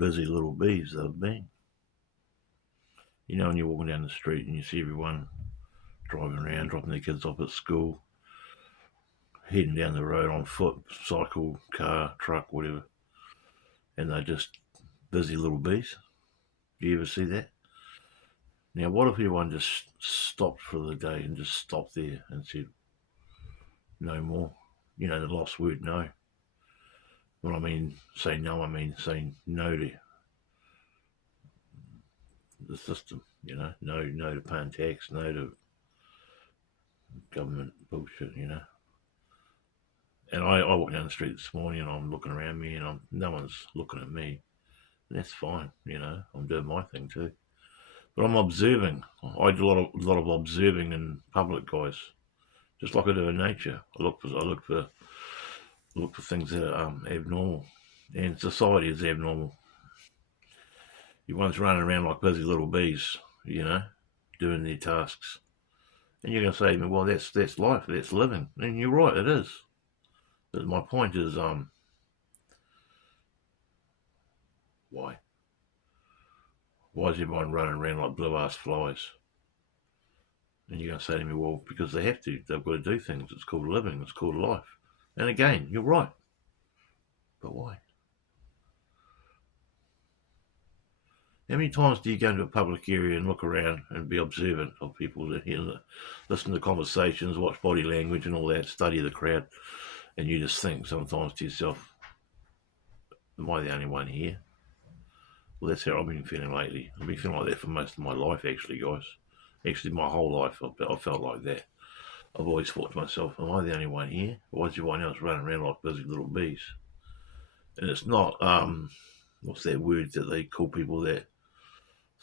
busy little bees they've been. You know, when you're walking down the street and you see everyone driving around, dropping their kids off at school, heading down the road on foot, cycle, car, truck, whatever, and they're just busy little bees. Do you ever see that? Now, what if everyone just stopped for the day and just stopped there and said, no more? You know, the lost word no. When I mean say no, I mean saying no to the system, you know, no to paying tax, no to government bullshit, you know. And I walked down the street this morning and I'm looking around me and no one's looking at me. And that's fine, you know, I'm doing my thing too. But I'm observing. I do a lot of observing in public, guys. Just like I do in nature. I look for things that are abnormal. And society is abnormal. Everyone's running around like busy little bees, you know, doing their tasks. And you're going to say to me, well, that's life, that's living. And you're right, it is. But my point is, why? Why is everyone running around like blue-ass flies? And you're going to say to me, well, because they have to. They've got to do things. It's called living. It's called life. And again, you're right. But why? How many times do you go into a public area and look around and be observant of people that, you know, listen to conversations, watch body language and all that, study the crowd, and you just think sometimes to yourself, am I the only one here? Well, that's how I've been feeling lately. I've been feeling like that for most of my life, actually, guys. Actually, my whole life, I felt like that. I've always thought to myself, am I the only one here? Why is everyone else running around like busy little bees? And it's not, what's that word that they call people that,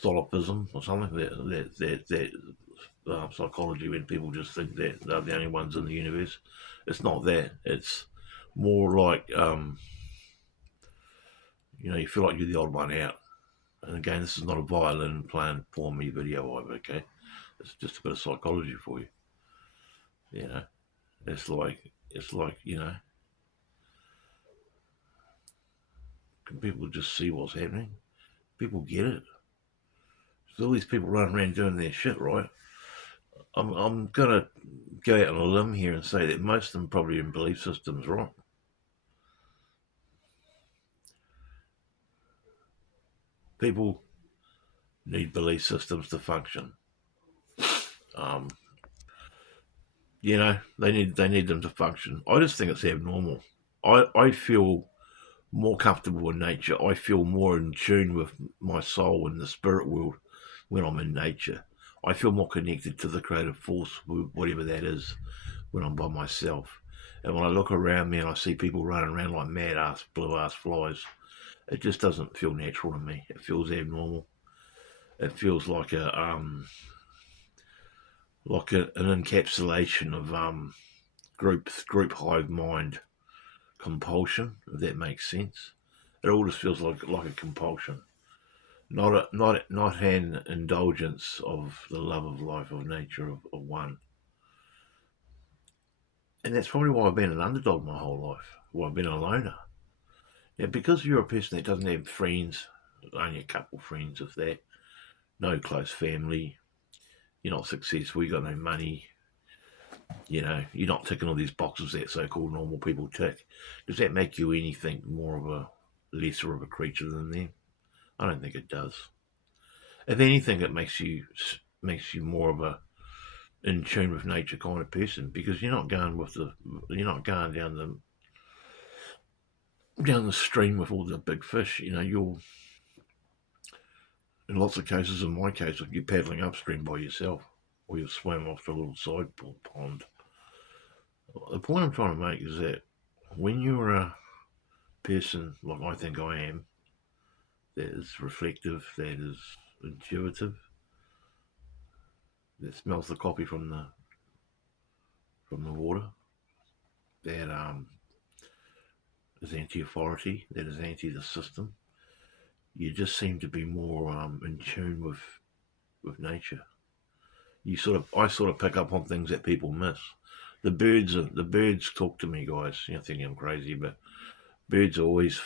solipsism or something, that psychology when people just think that they're the only ones in the universe. It's not that. It's more like, you know, you feel like you're the odd one out. And again, this is not a violin playing for me video, okay? It's just a bit of psychology for you. You know, it's like, you know, can people just see what's happening? People get it. So all these people running around doing their shit, right? I'm gonna go out on a limb here and say that most of them probably in belief systems, right? People need belief systems to function. You know, they need them to function. I just think it's abnormal. I feel more comfortable in nature. I feel more in tune with my soul and the spirit world when I'm in nature. I feel more connected to the creative force, whatever that is, when I'm by myself. And when I look around me and I see people running around like mad-ass, blue-ass flies, it just doesn't feel natural to me. It feels abnormal. It feels like an encapsulation of group hive mind compulsion, if that makes sense. It all just feels like a compulsion, not an indulgence of the love of life, of nature, of one. And that's probably why I've been an underdog my whole life. Why I've been a loner. Now, because you're a person that doesn't have friends, only a couple of friends, if that, no close family, you're not successful, you got no money, you know, you're not ticking all these boxes that so-called normal people tick. Does that make you anything more of a lesser of a creature than them? I don't think it does. If anything, it makes you more of a in tune with nature kind of person, because you're not going down the stream with all the big fish. You know, you're in lots of cases. In my case, you're paddling upstream by yourself, or you've swam off to a little side pond. The point I'm trying to make is that when you're a person like I think I am, that is reflective, that is intuitive, that smells the coffee from the water, that is anti-authority, that is anti the system. You just seem to be more in tune with nature. I sort of pick up on things that people miss. The birds talk to me, guys. You know, thinking I'm crazy, but birds are always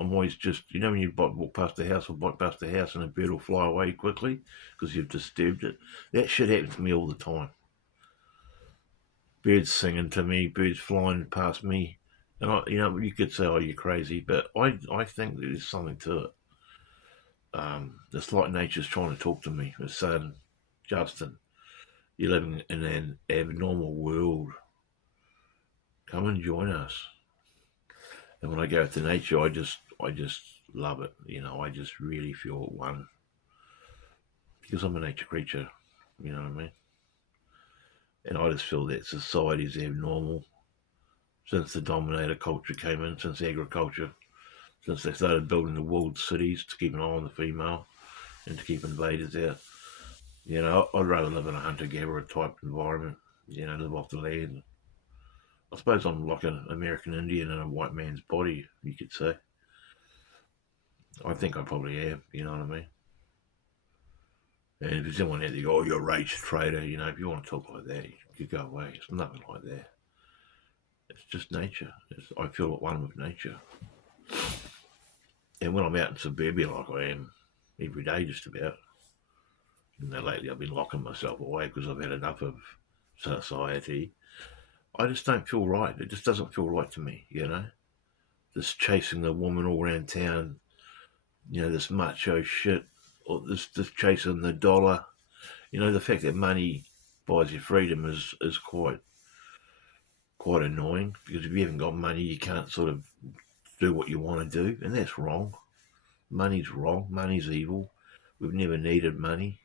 I'm always just, when you walk past the house or bike past the house and a bird will fly away quickly because you've disturbed it. That shit happens to me all the time. Birds singing to me, birds flying past me. And you could say, "Oh, you're crazy," but I think there's something to it. It's like nature's trying to talk to me. It's saying, "Justin, you're living in an abnormal world. Come and join us." And when I go to nature, I just love it. I just really feel at one because I'm a nature creature. You know what I mean? And I just feel that society's abnormal since the dominator culture came in, since agriculture, since they started building the walled cities to keep an eye on the female and to keep invaders out. I'd rather live in a hunter-gatherer type environment, live off the land. I suppose I'm like an American Indian in a white man's body, you could say. I think I probably am, you know what I mean? And if there's someone out there, "Oh, you're a race trader," if you want to talk like that, you go away. It's nothing like that. It's just nature. I feel at one with nature. And when I'm out in suburbia like I am every day just about, lately I've been locking myself away because I've had enough of society. I just don't feel right. It just doesn't feel right to me, Just chasing the woman all around town, this macho shit, or this chasing the dollar. The fact that money buys you freedom is quite annoying, because if you haven't got money, you can't sort of do what you want to do, and that's wrong. Money's wrong. Money's evil. We've never needed money.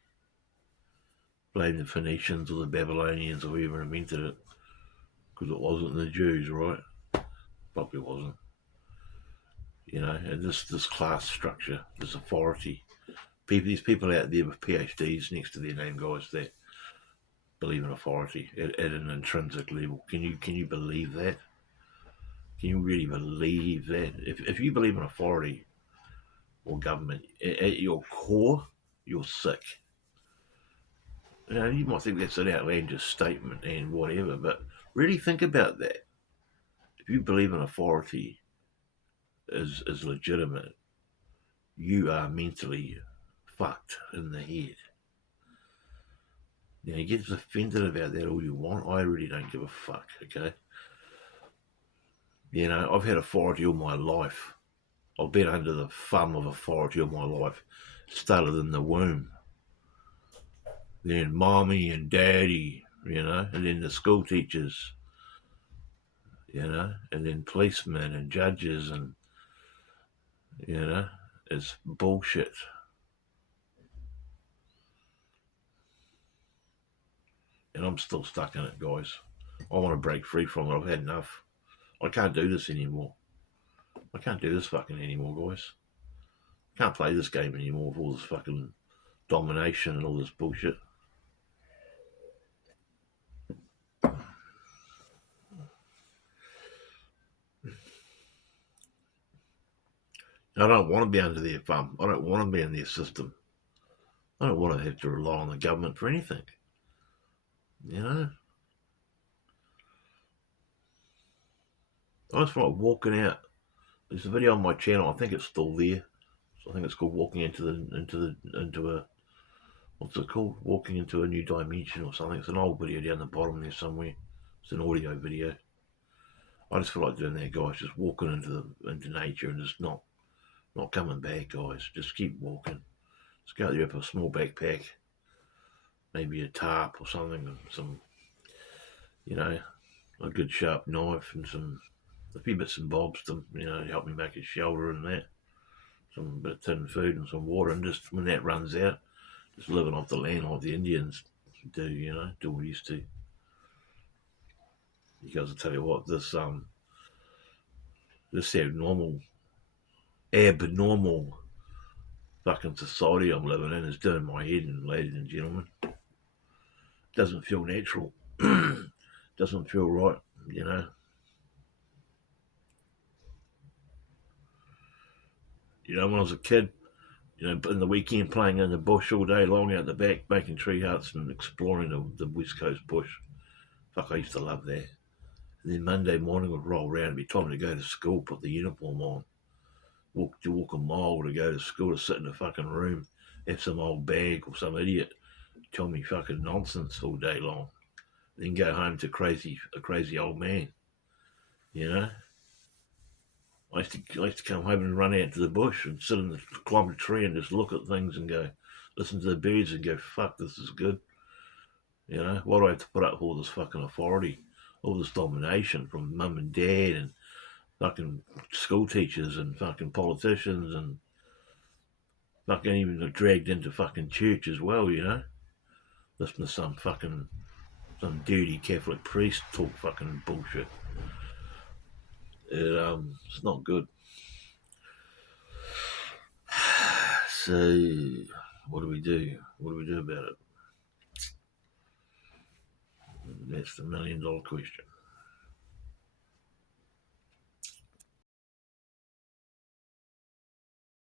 Blame the Phoenicians or the Babylonians or whoever invented it, because it wasn't the Jews, right? Probably wasn't. And this class structure, this authority. These people out there with PhDs next to their name, guys, that believe in authority at an intrinsic level. Can you believe that? Can you really believe that? If you believe in authority or government at your core, you're sick. You might think that's an outlandish statement and whatever, but really think about that. If you believe in authority is legitimate, you are mentally fucked in the head. You get offended about that all you want. I really don't give a fuck, okay? I've had authority all my life. I've been under the thumb of authority all my life. Started in the womb. Then mommy and daddy, and then the school teachers, and then policemen and judges, and, it's bullshit. And I'm still stuck in it, guys. I want to break free from it. I've had enough. I can't do this anymore. I can't do this fucking anymore, guys. I can't play this game anymore with all this fucking domination and all this bullshit. I don't want to be under their thumb. I don't want to be in their system. I don't want to have to rely on the government for anything. I just like walking out. There's a video on my channel. I think it's still there. I think it's called "Walking into a what's it called? Walking into a new dimension" or something. It's an old video down the bottom there somewhere. It's an audio video. I just feel like doing that, guys. Just walking into nature and just not coming back, guys. Just keep walking. Just go out there with a small backpack, maybe a tarp or something, and some, a good sharp knife and a few bits and bobs to, help me make a shelter and that. Some bit of tin food and some water, and just when that runs out, just living off the land like the Indians do, do what we used to. Because I tell you what, this abnormal fucking society I'm living in is doing my head in, ladies and gentlemen. It doesn't feel natural. Doesn't feel right, when I was a kid, in the weekend playing in the bush all day long out the back, making tree huts and exploring the West Coast bush. Fuck, I used to love that. And then Monday morning would roll around, it'd be time to go to school, put the uniform on. walk a mile to go to school, to sit in a fucking room, have some old bag or some idiot tell me fucking nonsense all day long, then go home to a crazy old man. You know, I used to come home and run out to the bush and sit in the climb a tree and just look at things and go, listen to the birds and go, fuck, this is good. You know, why do I have to put up with all this fucking authority, all this domination from mum and dad and fucking school teachers and fucking politicians and fucking even dragged into fucking church as well, you know? Listen to some dirty Catholic priest talk fucking bullshit. It's not good. So, what do we do? What do we do about it? That's the $1 million question.